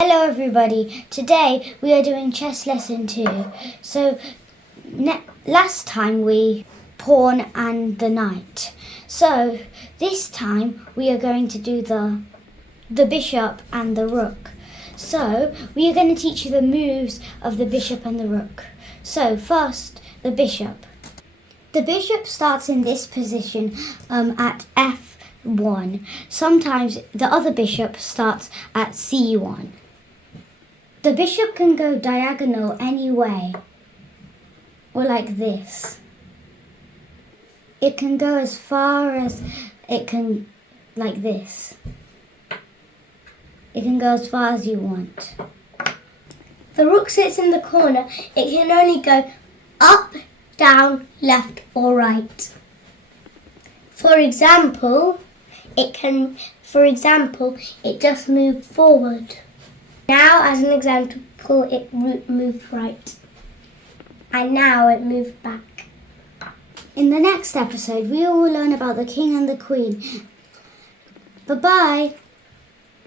Hello everybody, today we are doing chess lesson 2. So last time we pawn and the knight. So this time we are going to do the bishop and the rook. So we are going to teach you the moves of the bishop and the rook. So first, the bishop. The bishop starts in this position at F1. Sometimes the other bishop starts at C1. The bishop can go diagonal any way, or like this. It can go as far as it can, like this. It can go as far as you want. The rook sits in the corner. It can only go up, down, left or right. For example, it just moved forward. Now, as an example, it moved right. And now it moved back. In the next episode, we will learn about the king and the queen. Bye-bye.